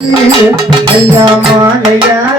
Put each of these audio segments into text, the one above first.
ஐயா மாலையா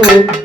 Falou!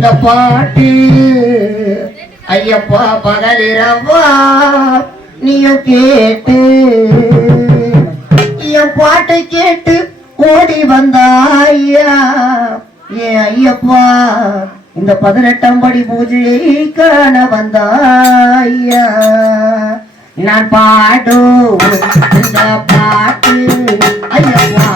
இந்த பாட்டு ஐயப்பா பகலிரவா நீயும் கேட்டு. என் பாட்டை கேட்டு ஓடி வந்தாயா? ஏ ஐயப்பா இந்த பதினெட்டாம் படி பூஜையை காண வந்தாயா? நான் பாடும் இந்த பாட்டு ஐயப்பா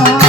Oh.